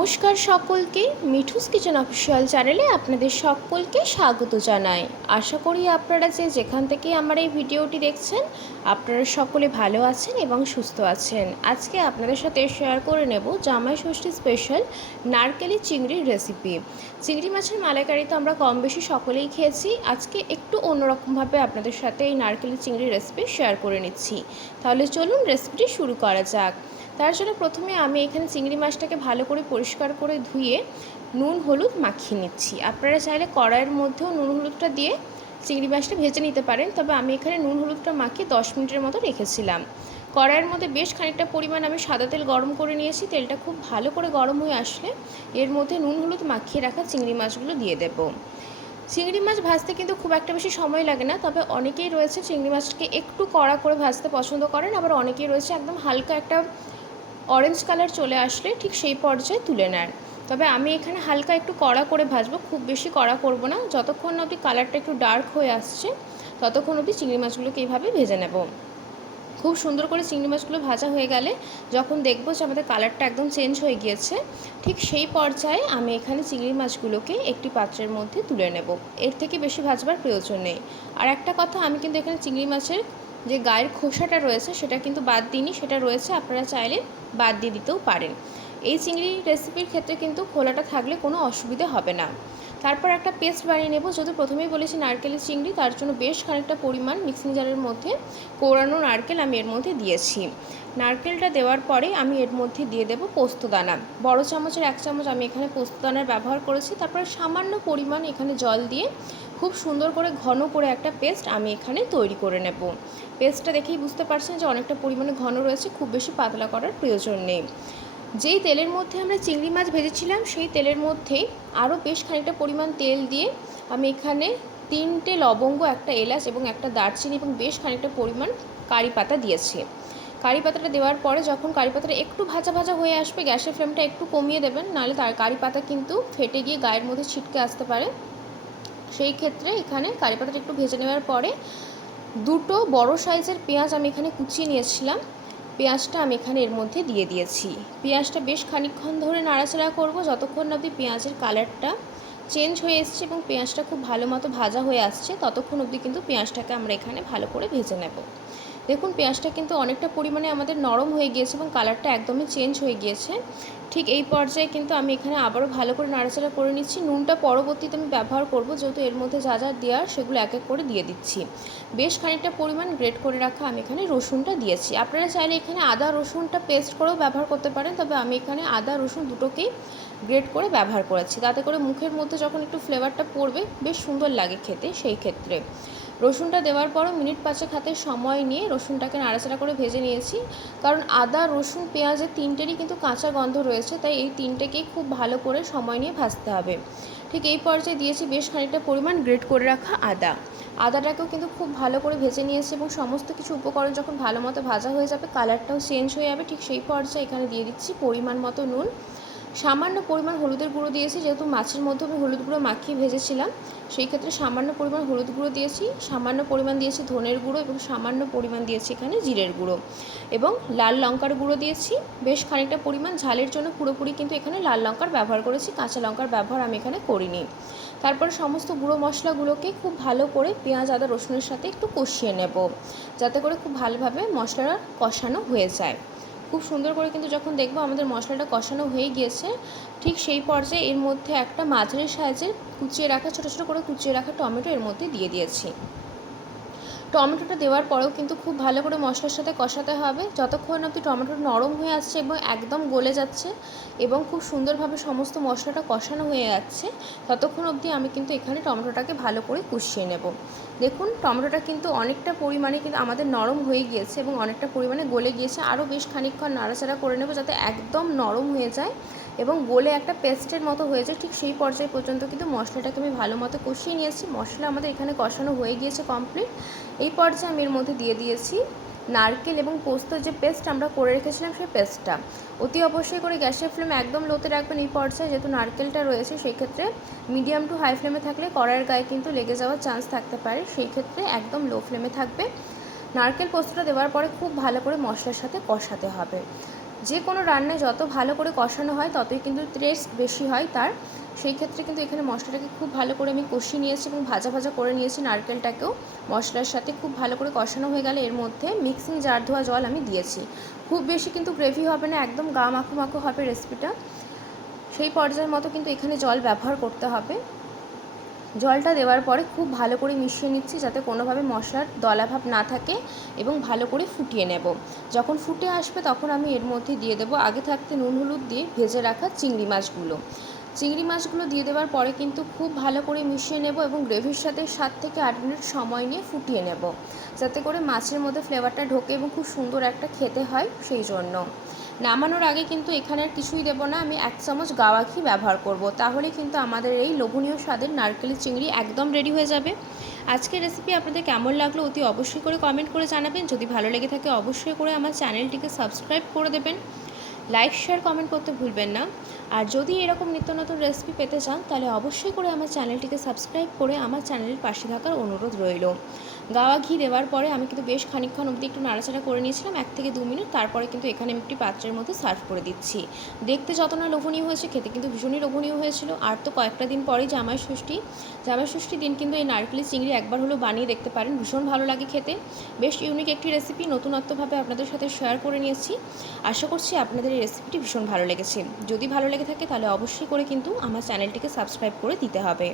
নমস্কার সকলকে, Mithu's kitchen official চ্যানেলে আপনাদের সকলকে স্বাগত জানাই। আশা করি আপনারা যেখান থেকে আমার এই ভিডিওটি দেখছেন আপনারা সকলে ভালো আছেন এবং সুস্থ আছেন। আজকে আপনাদের সাথে শেয়ার করে নেব জামাই ষষ্ঠী স্পেশাল নারকেলি চিংড়ির রেসিপি। চিংড়ি মাছের মালাইকারি তো আমরা কম বেশি সকলেই খেয়েছি। আজকে একটু অন্যরকমভাবে আপনাদের সাথে এই নারকেলি চিংড়ির রেসিপি শেয়ার করে নিচ্ছি। তাহলে চলুন রেসিপিটি শুরু করা যাক। তার জন্য প্রথমে আমি এখানে চিংড়ি মাছটাকে ভালো করে পরিষ্কার করে ধুয়ে নুন হলুদ মাখিয়ে নিচ্ছি। আপনারা চাইলে কড়াইয়ের মধ্যেও নুন হলুদটা দিয়ে চিংড়ি মাছটা ভেজে নিতে পারেন, তবে আমি এখানে নুন হলুদটা মাখিয়ে 10 মিনিটের মতো রেখেছিলাম। কড়াইয়ের মধ্যে বেশ খানিকটা পরিমাণ আমি সাদা তেল গরম করে নিয়েছি। তেলটা খুব ভালো করে গরম হয়ে আসলে এর মধ্যে নুন হলুদ মাখিয়ে রাখা চিংড়ি মাছগুলো দিয়ে দেব। চিংড়ি মাছ ভাজতে কিন্তু খুব একটা বেশি সময় লাগে না, তবে অনেকেই রয়েছে চিংড়ি মাছকে একটু কড়া করে ভাজতে পছন্দ করেন, আবার অনেকেই রয়েছে একদম হালকা একটা অরেঞ্জ কালার চলে আসলে ঠিক সেই পর্যায়ে তুলে নেন। তবে আমি এখানে হালকা একটু কড়া করে ভাজবো, খুব বেশি কড়া করব না। যতক্ষণ না অবধি কালারটা একটু ডার্ক হয়ে আসছে ততক্ষণ অবধি চিংড়ি মাছগুলোকে এইভাবে ভেজে নেব। খুব সুন্দর করে চিংড়ি মাছগুলো ভাজা হয়ে গেলে যখন দেখবো যে আমাদের কালারটা একদম চেঞ্জ হয়ে গিয়েছে, ঠিক সেই পর্যায়ে আমি এখানে চিংড়ি মাছগুলোকে একটি পাত্রের মধ্যে তুলে নেব। এর থেকে বেশি ভাজবার প্রয়োজন নেই। আর একটা কথা, আমি কিন্তু এখানে চিংড়ি মাছের যে গায়ের খোসাটা রয়েছে সেটা কিন্তু বাদ দিইনি, সেটা রয়েছে, আপনারা চাইলে বাদ দিয়ে দিতেও পারেন। এই চিংড়ি রেসিপির ক্ষেত্রে কিন্তু খোলাটা থাকলে কোনো অসুবিধা হবে না। তারপর একটা পেস্ট বানিয়ে নেব। যদি প্রথমেই বলেছি নারকেলের চিংড়ি, তার জন্য বেশ খানিকটা পরিমাণ মিক্সিং জারের মধ্যে কোরানো নারকেল আমি এর মধ্যে দিয়েছি। নারকেলটা দেওয়ার পরে আমি এর মধ্যে দিয়ে দেব পোস্তদানা। বড় চামচের 1 চামচ আমি এখানে পোস্তদানার ব্যবহার করেছি। তারপর সামান্য পরিমাণ এখানে জল দিয়ে খুব সুন্দর করে ঘন করে একটা পেস্ট আমি এখানে তৈরি করে নেব। পেস্টটা দেখেই বুঝতে পারছেন যে অনেকটা পরিমাণে ঘন রয়েছে, খুব বেশি পাতলা করার প্রয়োজন নেই। যেই তেলের মধ্যে আমরা চিংড়ি মাছ ভেজেছিলাম সেই তেলের মধ্যেই আরও বেশ খানিকটা পরিমাণ তেল দিয়ে আমি এখানে 3টে লবঙ্গ, একটা এলাচ এবং একটা দারচিনি এবং বেশ খানিকটা পরিমাণ কারি পাতা দিয়েছি। কারি পাতাটা দেওয়ার পরে যখন কারি পাতাটা একটু ভাজা ভাজা হয়ে আসবে, গ্যাসের ফ্লেমটা একটু কমিয়ে দেবেন, নাহলে তার কারি পাতা কিন্তু ফেটে গিয়ে গায়ের মধ্যে ছিটকে আসতে পারে। সেই ক্ষেত্রে এখানে কারি পাতাটা একটু ভেজে নেওয়ার পরে 2টো বড় সাইজের পেঁয়াজ আমি এখানে কুচিয়ে নিয়েছিলাম, পেঁয়াজটা আমি এখানে এর মধ্যে দিয়ে দিয়েছি। পেঁয়াজটা বেশ খানিকক্ষণ ধরে নাড়াচাড়া করব, যতক্ষণ না অবধি পেঁয়াজের কালারটা চেঞ্জ হয়ে এসছে এবং পেঁয়াজটা খুব ভালো মতো ভাজা হয়ে আসছে, ততক্ষণ অবধি কিন্তু পেঁয়াজটাকে আমরা এখানে ভালো করে ভেজে নেব। দেখুন পেঁয়াজটা কিন্তু অনেকটা পরিমাণে আমাদের নরম হয়ে গিয়েছে এবং কালারটা একদমই চেঞ্জ হয়ে গিয়েছে। ঠিক এই পর্যায়ে কিন্তু আমি এখানে আবারও ভালো করে নাড়াচাড়া করে নিচ্ছি। নুনটা পরবর্তীতে আমি ব্যবহার করব, যেহেতু এর মধ্যে যা যা দেওয়ার সেগুলো এক এক করে দিয়ে দিচ্ছি। বেশ খানিকটা পরিমাণ গ্রেট করে রাখা আমি এখানে রসুনটা দিয়েছি। আপনারা চাইলে এখানে আদা রসুনটা পেস্ট করেও ব্যবহার করতে পারেন, তবে আমি এখানে আদা রসুন দুটোকেই গ্রেট করে ব্যবহার করেছি, তাতে করে মুখের মধ্যে যখন একটু ফ্লেভারটা পড়বে বেশ সুন্দর লাগে খেতে। সেই ক্ষেত্রে রসুনটা দেওয়ার পরও মিনিট 5 হাতে সময় নিয়ে রসুনটাকে নাড়াচাড়া করে ভেজে নিয়েছি, কারণ আদা রসুন পেঁয়াজের 3টেরই কিন্তু কাঁচা গন্ধ রয়েছে, তাই এই 3টেকেই খুব ভালো করে সময় নিয়ে ভাজতে হবে। ঠিক এই পর্যায়ে দিয়েছি বেশ খানিকটা পরিমাণ গ্রেট করে রাখা আদাটাকেও কিন্তু খুব ভালো করে ভেজে নিয়েছি এবং সমস্ত কিছু উপকরণ যখন ভালো মতো ভাজা হয়ে যাবে, কালারটাও চেঞ্জ হয়ে যাবে, ঠিক সেই পর্যায়ে এখানে দিয়ে দিচ্ছি পরিমাণ মতো নুন, সামান্য পরিমাণ হলুদের গুঁড়ো দিয়েছি, যেহেতু মাছের মধ্যে আমি হলুদ গুঁড়ো মাখিয়ে ভেজেছিলাম সেই ক্ষেত্রে সামান্য পরিমাণ হলুদ গুঁড়ো দিয়েছি, সামান্য পরিমাণ দিয়েছি ধনের গুঁড়ো এবং সামান্য পরিমাণ দিয়েছি এখানে জিরের গুঁড়ো এবং লাল লঙ্কার গুঁড়ো দিয়েছি। বেশ খানিকটা পরিমাণ ঝালের জন্য পুরোপুরি কিন্তু এখানে লাল লঙ্কার ব্যবহার করেছি, কাঁচা লঙ্কার ব্যবহার আমি এখানে করিনি। তারপরে সমস্ত গুঁড়ো মশলাগুলোকে খুব ভালো করে পেঁয়াজ আদা রসুনের সাথে একটু কষিয়ে নেব, যাতে করে খুব ভালোভাবে মশলাটা কষানো হয়ে যায়। খুব সুন্দর করে কিন্তু যখন দেখবো আমাদের মশলাটা কষানো হয়ে গিয়েছে, ঠিক সেই পর্যায়ে এর মধ্যে একটা মাঝারি সাইজের কুচিয়ে রাখা ছোটো ছোটো করে কুচিয়ে রাখা টমেটো এর মধ্যে দিয়ে দিয়েছি। টমেটোটা দেওয়ার পরেও কিন্তু খুব ভালো করে মশলার সাথে কষাতে হবে, যতক্ষণ অবধি টমেটোটা নরম হয়ে আসছে এবং একদম গলে যাচ্ছে এবং খুব সুন্দরভাবে সমস্ত মশলাটা কষানো হয়ে যাচ্ছে, ততক্ষণ অবধি আমি কিন্তু এখানে টমেটোটাকে ভালো করে কষিয়ে নেব। দেখুন টমেটোটা কিন্তু অনেকটা পরিমাণে কিন্তু আমাদের নরম হয়ে গিয়েছে এবং অনেকটা পরিমাণে গলে গিয়েছে। আরও বেশ খানিকক্ষণ নাড়াচাড়া করে নেব যাতে একদম নরম হয়ে যায় এবং গলে একটা পেস্টের মতো হয়ে যায়। ঠিক সেই পর্যায়ে পর্যন্ত কিন্তু মশলাটাকে আমি ভালো মতো কষিয়ে নিয়েছি। মশলা আমাদের এখানে কষানো হয়ে গিয়েছে কমপ্লিট। এই পর্যায়ে আমি এর মধ্যে দিয়ে দিয়েছি নারকেল এবং পোস্ত যে পেস্ট আমরা করে রেখেছিলাম সেই পেস্টটা। অতি অবশ্যই করে গ্যাসের ফ্লেম একদম লোতে রাখবেন এই পর্যায়ে, যেহেতু নারকেলটা রয়েছে সেই ক্ষেত্রে মিডিয়াম টু হাই ফ্লেমে থাকলে কড়াইয়ের গায়ে কিন্তু লেগে যাওয়ার চান্স থাকতে পারে, সেই ক্ষেত্রে একদম লো ফ্লেমে থাকবে। নারকেল পোস্তটা দেওয়ার পরে খুব ভালো করে মশলার সাথে কষাতে হবে। যে কোনো রান্নায় যত ভালো করে কষানো হয় ততই কিন্তু টেস্ট বেশি হয় তার। সেই ক্ষেত্রে কিন্তু এখানে মশলাটাকে খুব ভালো করে আমি কষিয়ে নিয়েছি এবং ভাজা ভাজা করে নিয়েছি। নারকেলটাকেও মশলার সাথে খুব ভালো করে কষানো হয়ে গেলে এর মধ্যে মিক্সিং জার ধোয়া জল আমি দিয়েছি। খুব বেশি কিন্তু গ্রেভি হবে না, একদম গা মাখো মাখো হবে রেসিপিটা। সেই পর্যায়ের মতো কিন্তু এখানে জল ব্যবহার করতে হবে। জলটা দেওয়ার পরে খুব ভালো করে মিশিয়ে নিচ্ছি যাতে কোনোভাবে মশলার দলাভাব না থাকে এবং ভালো করে ফুটিয়ে নেব। যখন ফুটে আসবে তখন আমি এর মধ্যে দিয়ে দেবো আগে থাকতে নুন হলুদ দিয়ে ভেজে রাখা চিংড়ি মাছগুলো। চিংড়ি মাছগুলো দিয়ে দেওয়ার পরে কিন্তু খুব ভালো করে মিশিয়ে নেব এবং গ্রেভির সাথে 7 থেকে 8 মিনিট সময় নিয়ে ফুটিয়ে নেব, যাতে করে মাছের মধ্যে ফ্লেভারটা ঢোকে এবং খুব সুন্দর একটা খেতে হয়। সেই জন্য নামানোর আগে কিন্তু এখানে আর কিছুই দেবো না, আমি 1 চামচ গাওয়া ঘি ব্যবহার করব। তাহলে কিন্তু আমাদের এই লোভনীয় স্বাদের নারকেলের চিংড়ি একদম রেডি হয়ে যাবে। আজকের রেসিপি আপনাদের কেমন লাগলো অতি অবশ্যই করে কমেন্ট করে জানাবেন। যদি ভালো লেগে থাকে অবশ্যই করে আমার চ্যানেলটিকে সাবস্ক্রাইব করে দেবেন। লাইক শেয়ার কমেন্ট করতে ভুলবেন না। আর যদি এরকম নিত্য নতুন রেসিপি পেতে চান তাহলে অবশ্যই করে আমার চ্যানেলটিকে সাবস্ক্রাইব করে আমার চ্যানেলের পাশে থাকার অনুরোধ রইল। গাওয়া ঘি দেওয়ার পরে আমি কিন্তু বেশ খানিকক্ষণ অবধি একটু নাড়াচাড়া করে নিয়েছিলাম, 1 থেকে 2 মিনিট। তারপরে কিন্তু এখানে আমি একটি পাত্রের মধ্যে সার্ভ করে দিচ্ছি। দেখতে যত না লোভনীয় হয়েছে, খেতে কিন্তু ভীষণই লোভনীয় হয়েছিল। আর তো কয়েকটা দিন পরেই জামাই ষষ্ঠী দিন কিন্তু এই নারকেলের চিংড়ি একবার হলেও বানিয়ে দেখতে পারেন, ভীষণ ভালো লাগে খেতে। বেশ ইউনিক একটি রেসিপি নতুনত্বভাবে আপনাদের সাথে শেয়ার করে নিয়েছি। আশা করছি আপনাদের এই রেসিপিটি ভীষণ ভালো লেগেছে। যদি ভালো লেগে থাকে তাহলে অবশ্যই করে কিন্তু আমার চ্যানেলটিকে সাবস্ক্রাইব করে দিতে হবে।